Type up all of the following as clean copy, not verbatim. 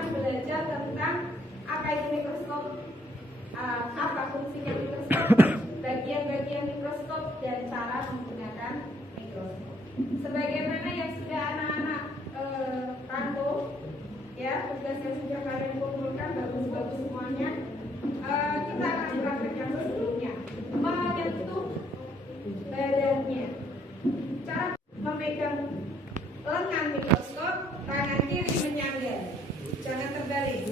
akan belajar tentang apa itu mikroskop, apa fungsinya mikroskop, bagian-bagian mikroskop, dan cara menggunakan mikroskop. Sebagaimana yang sudah anak-anak rangkum, ya, tugas yang sudah kalian kumpulkan bagus-bagus semuanya. Kita akan praktekkan sebelumnya menyentuh badannya. Cara memegang lengan mikroskop, tangan kiri menyangga, jangan terbalik.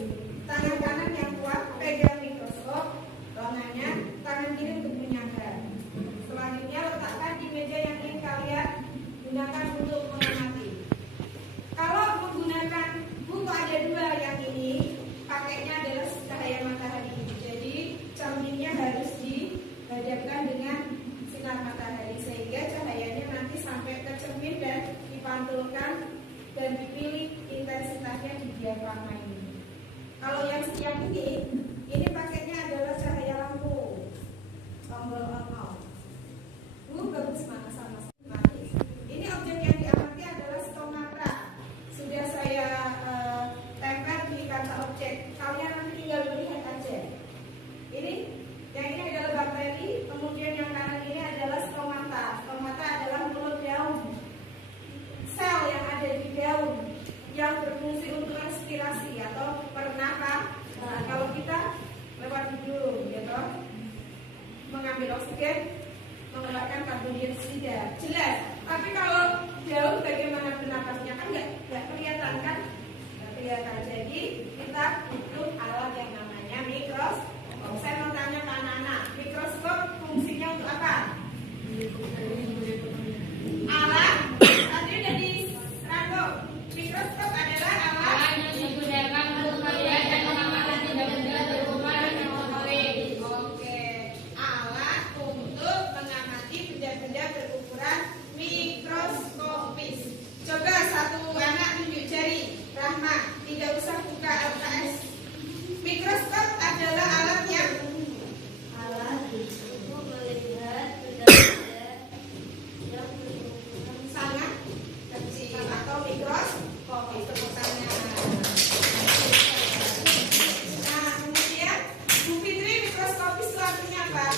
Tangan kanan yang kuat pegang mikroskop, lengannya, tangan kiri untuk menyangga. Selanjutnya letakkan di meja yang ingin kalian gunakan untuk mengamati. Kalau menggunakan buku ada dua, yang ini pakainya adalah cahaya matahari. Jadi cerminnya harus dihadapkan dengan sinar matahari sehingga cahayanya nanti sampai ke cermin dan dipantulkan dan dipilih intensitasnya di diafragma ini. Kalau yang ini pakainya adalah cahaya lampu, tombol on off. Bagus mana sama. Ini objek yang diamati adalah stomata. Sudah saya tempel di kata objek. Kalian nanti tinggal melihat aja. Yang ini adalah bakteri, kemudian yang kanan ini adalah stomata. Stomata adalah mulut daun. Sel yang ada di daun yang berfungsi untuk respirasi atau pernafasan. Kalau kita lewat hidung, gitu, mengambil oksigen, mengeluarkan karbon dioksida, jelas. Tapi kalau daun bagaimana bernafasnya, kan nggak kelihatan kan? Nggak kelihatan. Jadi kita butuh alat yang namanya mikroskop. Saya mau tanya ke anak-anak, mikroskop fungsinya untuk apa? Alat. Tadi udah dirangkum. Mikroskop adalah alat yang digunakan untuk melihat dan mengamati benda-benda berukuran mikroskopis. Oke, alat untuk mengamati benda-benda berukuran mikroskopis. Coba satu anak tunjuk jari. Rahma, tidak usah buka LKS. Mikroskop adalah alat yang untuk melihat benda-benda yang berukuran sangat kecil atau mikroskop. Itu pertanyaan. Nah, kemudian Bu Fitri, mikroskopis itu artinya apa?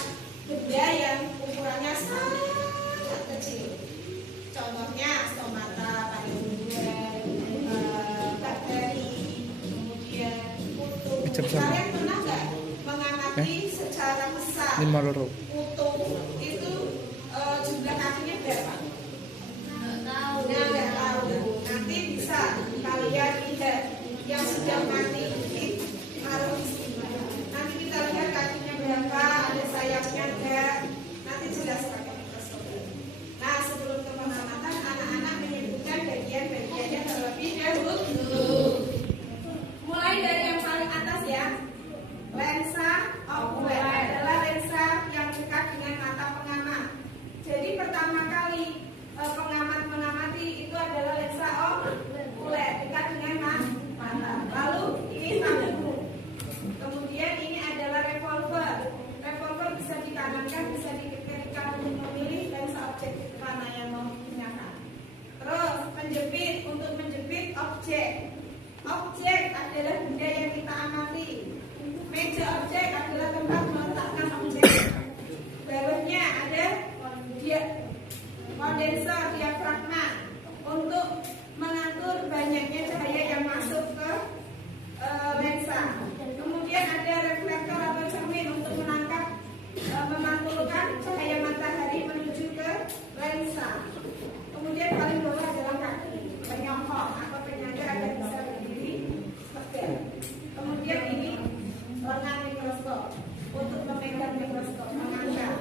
Benda yang ukurannya sangat kecil. Contohnya stomata, pariwulan, bakteri, kemudian kutu. Kalian pernah nggak mengamati secara besar kutu itu jumlah kakinya berapa? Nggak tahu. Nanti bisa kalian lihat yang sudah mati taruh di sini. Nanti kita lihat kakinya berapa, ada sayapnya enggak. Nanti jelas pakai mikroskop. Nah, sebelum ke pengamatan, anak-anak menyebutkan bagian-bagiannya terlebih dahulu. Mulai dari yang paling atas ya. Lensa ocular adalah lensa yang dekat dengan mata pengamat. Jadi pertama kali pengamat mengamati itu adalah lensa ocular, dekat dengan mata. Lalu ini tabung. Kemudian ini adalah revolver. Revolver bisa ditanamkan, bisa diketikkan untuk memilih lensa objek mana yang mau digunakan. Terus penjepit, untuk menjepit objek. Objek adalah benda yang kita amati. Meja objek adalah tempat meletakkan objek. Bawahnya ada kondensor diafragma untuk mengatur banyaknya cahaya yang masuk ke lensa. Kemudian ada reflektor atau cermin untuk menangkap memantulkan cahaya matahari menuju ke lensa. Kemudian paling bawah adalah kaki, penyongkok atau penyangga agar bisa berdiri tegak. Kemudian ini lengan mikroskop untuk memegang mikroskop, mengangkat.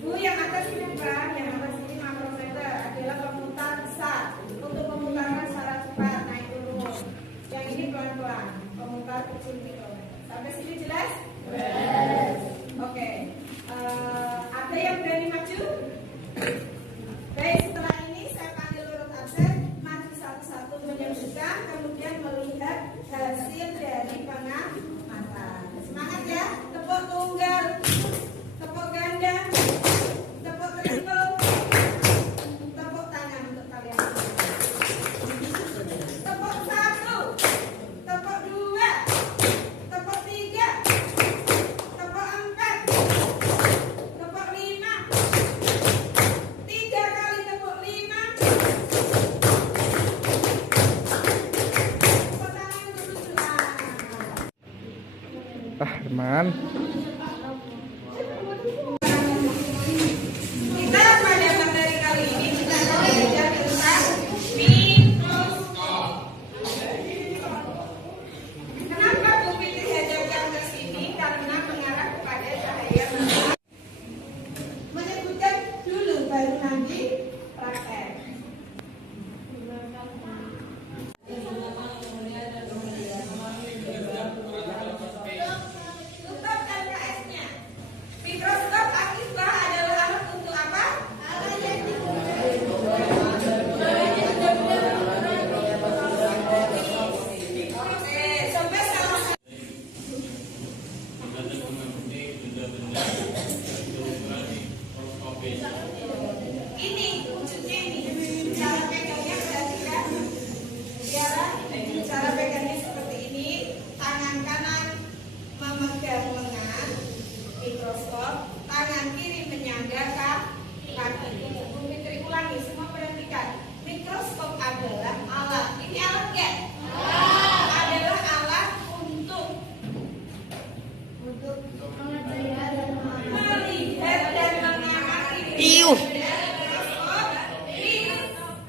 Bu, yang atas ini bukan, yang atas ini makrometer adalah pemutar besar untuk memutarkan secara cepat naik turun. Yang ini pelan-pelan, pemutar kecil mikrometer. Sampai sini jelas? Yes. Oke. Ada yang berani maju? Baik, setelah ini saya panggil urut absen, maju satu-satu menyebutkan, kemudian melihat hasil dari pengamatan. Semangat ya, tepuk tunggal, tepuk ganda, tepuk triple, tepuk tangan untuk kalian. Tepuk satu, tepuk teman-teman. Kita pada materi kali ini kita akan belajar tentang mikroskop. Kenapa Bu Fitri hadapkan ke sini? Karena mengarah kepada cahaya matahari. Menyebutkan dulu baru nanti praktek. Tutup LKS-nya. Mikroskop aktiflah adalah alat untuk apa? Oke, sampai salah. Ini wujudnya ini. Cara pegangnya perhatikan. Ya, cara pegangnya seperti ini. Tangan kanan memegang lengan mikroskop, tangan kiri menyangga kaki. Bu Fitri ulangi, semua perhatikan. Mikroskop adalah alat. Ini alat nggak? Adalah alat untuk melihat dan mengamati.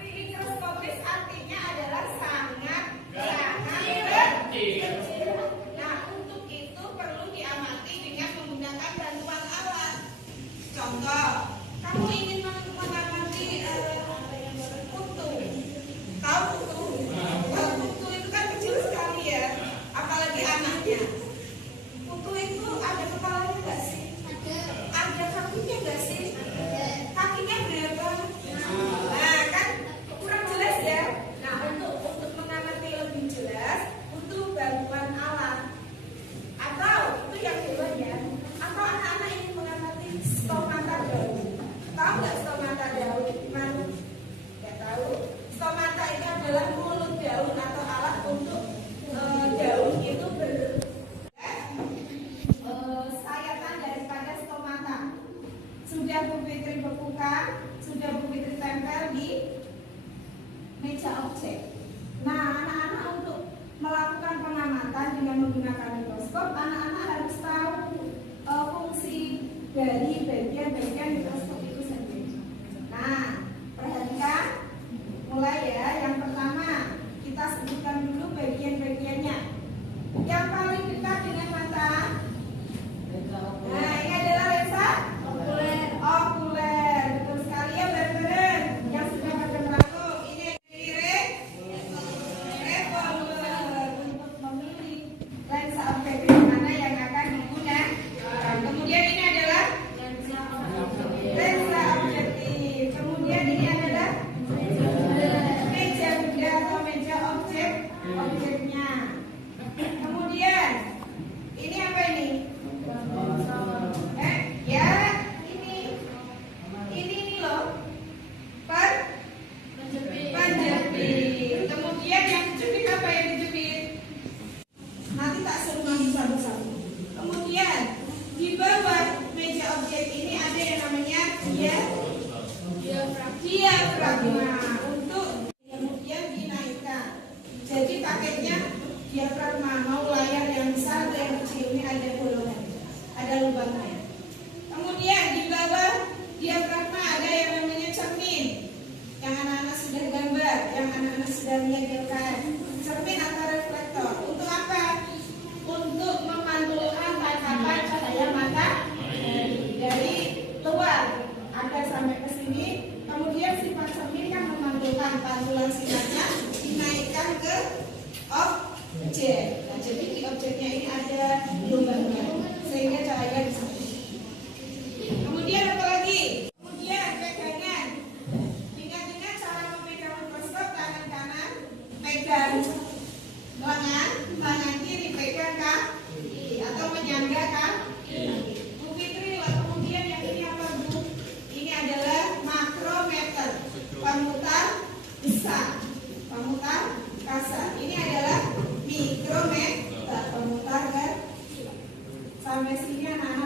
Mikroskopis artinya adalah sangat kecil. Nah, untuk itu perlu diamati dengan menggunakan bantuan alat. Contoh, kamu ingin mengamati kutu. Tahu kutu? Kutu itu kan kecil sekali ya, apalagi anaknya. Kutu itu ada kepalanya nggak sih? Ada kakinya nggak sih? Kakinya berapa? Nah, kan kurang jelas ya. Nah, untuk mengamati lebih jelas butuh bantuan alat. Atau itu yang hewan ya. Atau anak-anak ingin mengamati stomata daun. Tahu nggak stomata daun? Gimana? Nggak tahu. Stomata itu adalah mulut daun atau alat untuk daun itu sayatan daripada stomata. Sudah Bu Fitri bekukan, sudah Bu Fitri tempel di meja objek. Nah, anak-anak untuk melakukan pengamatan dengan menggunakan mikroskop, anak-anak harus tahu fungsi dari bagian-bagian mikroskop itu sendiri. Nah, perhatikan, mulai ya. Yang pertama, kita sebutkan dulu bagian-bagiannya. Yang paling dekat dengan mata. Nah, ini adalah lensa okuler. Betul sekali ya, bareng-bareng. Yang sudah pada melakukan ini lirik revolver untuk memilih lensa objektif mana yang akan digunakan. Kemudian ini adalah lensa objektif. Kemudian ini adalah meja benda atau meja objeknya. Kemudian ini apa ini? Ya, ini loh. Penjepit. Kemudian yang dijepit apa yang dijepit? Nanti tak suruh ngambil satu-satu. Kemudian di bawah meja objek ini ada yang namanya diafragma untuk kemudian dinaikkan. Jadi paketnya diafragma, mau layar yang besar atau yang kecil, ini ada bolongan, ada lubangnya. Kemudian di bawah diafragma ada yang namanya cermin, yang anak-anak sudah gambar, yang anak-anak sudah menyediakan. Cermin atau reflektor untuk apa? Untuk memantulkan tangkapan cahaya matahari dari luar ada sampai ke sini. Kemudian sifat cermin kan memantulkan pantulan sinarnya dinaikkan ke objek. Nah, jadi di objeknya ini ada lubangnya sehingga cahaya bisa. Kemudian apa lagi? Kemudian pegangan. Ingat-ingat cara memegang mikroskop, tangan kanan pegang lengan, tangan kiri pegang kaki atau menyangga kaki. Bu Fitri, kemudian yang ini apa Bu? Ini adalah makrometer, pemutar besar, pemutar kasar. Ini adalah mikrometer, pemutar kecil. Sampai sini anak-anak